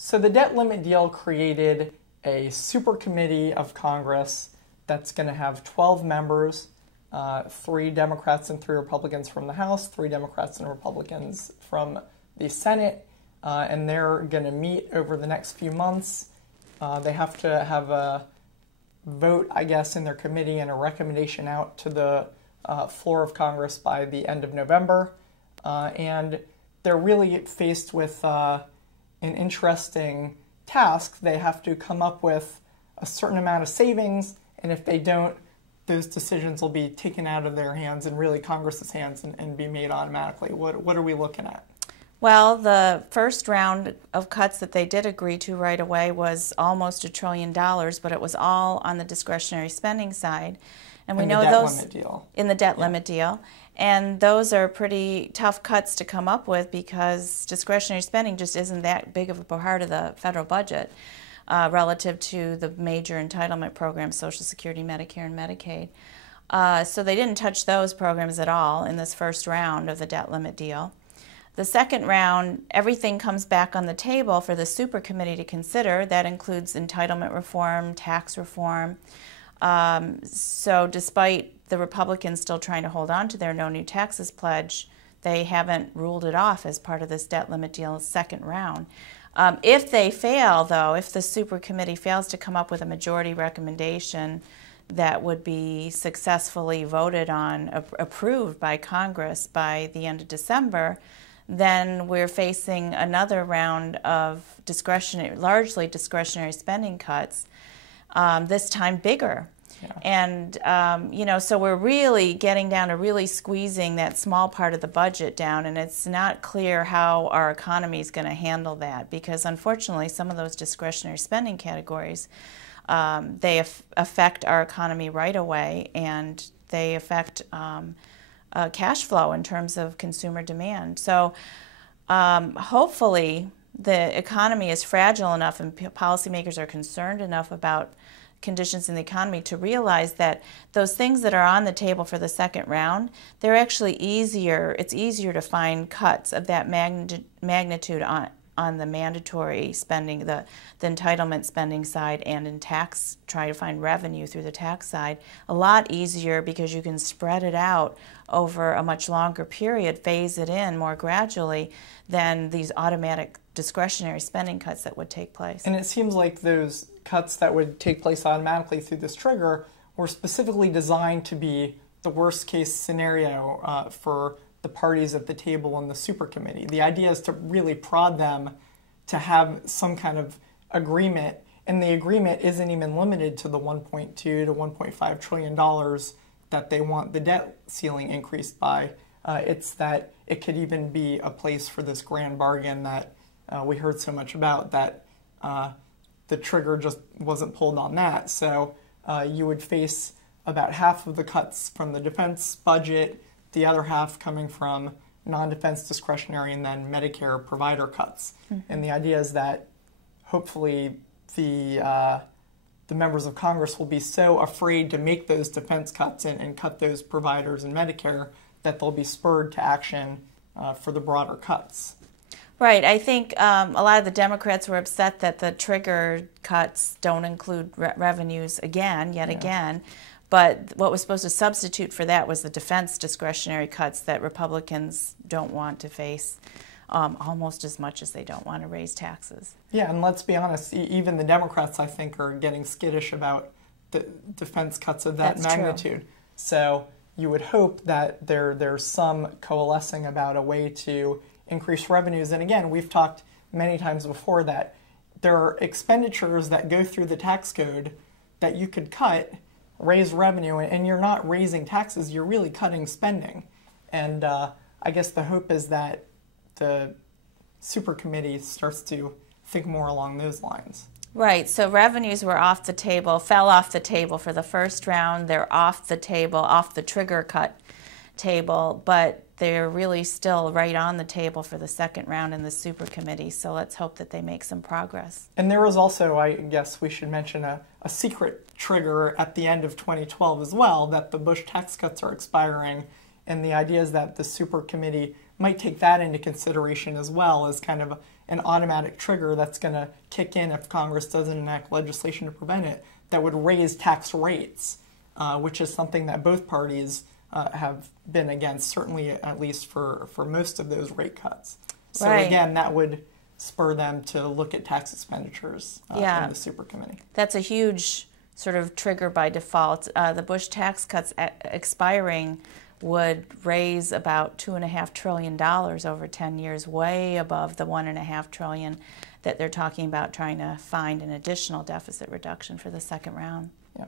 So the debt limit deal created a super committee of Congress that's going to have 12 members, 3 Democrats and 3 Republicans from the House, 3 Democrats and Republicans from the Senate, and they're going to meet over the next few months. They have to have a vote, I guess, in their committee and a recommendation out to the floor of Congress by the end of November. And they're really faced with an interesting task. They have to come up with a certain amount of savings, and if they don't, those decisions will be taken out of their hands and really Congress's hands and be made automatically. What are we looking at? Well, the first round of cuts that they did agree to right away was almost $1 trillion, but it was all on the discretionary spending side. And we know those in the debt limit deal. And those are pretty tough cuts to come up with because discretionary spending just isn't that big of a part of the federal budget relative to the major entitlement programs, Social Security, Medicare, and Medicaid. So they didn't touch those programs at all in this first round of the debt limit deal. The second round, everything comes back on the table for the super committee to consider. That includes entitlement reform, tax reform. So despite the Republicans still trying to hold on to their no new taxes pledge, they haven't ruled it off as part of this debt limit deal's second round. If they fail, though, if the super committee fails to come up with a majority recommendation that would be successfully voted on, approved by Congress by the end of December, then we're facing another round of largely discretionary spending cuts, this time bigger. Yeah. And, so we're really getting down to really squeezing that small part of the budget down, and it's not clear how our economy is going to handle that because, unfortunately, some of those discretionary spending categories, they affect our economy right away, and they affect cash flow in terms of consumer demand. So hopefully the economy is fragile enough and policymakers are concerned enough about conditions in the economy to realize that those things that are on the table for the second round, they're actually easier. It's easier to find cuts of that magnitude on the mandatory spending, the entitlement spending side, and in tax, try to find revenue through the tax side. A lot easier because you can spread it out over a much longer period, phase it in more gradually than these automatic discretionary spending cuts that would take place. And it seems like those cuts that would take place automatically through this trigger were specifically designed to be the worst case scenario for the parties at the table in the super committee. The idea is to really prod them to have some kind of agreement, and the agreement isn't even limited to the $1.2 to $1.5 trillion that they want the debt ceiling increased by. It's that it could even be a place for this grand bargain that we heard so much about, that the trigger just wasn't pulled on that. So you would face about half of the cuts from the defense budget, the other half coming from non-defense discretionary, and then Medicare provider cuts. Mm-hmm. And the idea is that hopefully the members of Congress will be so afraid to make those defense cuts and cut those providers and Medicare that they'll be spurred to action for the broader cuts. Right. I think a lot of the Democrats were upset that the trigger cuts don't include revenues again. But what was supposed to substitute for that was the defense discretionary cuts that Republicans don't want to face almost as much as they don't want to raise taxes. Yeah, and let's be honest, even the Democrats, I think, are getting skittish about the defense cuts of that magnitude. True. So you would hope that there's some coalescing about a way to increase revenues. And again, we've talked many times before that there are expenditures that go through the tax code that you could cut, raise revenue, and you're not raising taxes, you're really cutting spending. And I guess the hope is that the super committee starts to think more along those lines. Right, so revenues were off the table, fell off the table for the first round. They're off the table, off the trigger cut table, but they're really still right on the table for the second round in the super committee, so let's hope that they make some progress. And there was also, I guess we should mention, a secret trigger at the end of 2012 as well, that the Bush tax cuts are expiring, and the idea is that the super committee might take that into consideration as well as kind of an automatic trigger that's going to kick in if Congress doesn't enact legislation to prevent it that would raise tax rates, which is something that both parties have been against, certainly at least for most of those rate cuts. So right. Again, that would spur them to look at tax expenditures in the super committee. That's a huge sort of trigger by default. The Bush tax cuts expiring would raise about $2.5 trillion over 10 years, way above the $1.5 trillion that they're talking about trying to find an additional deficit reduction for the second round. Yeah.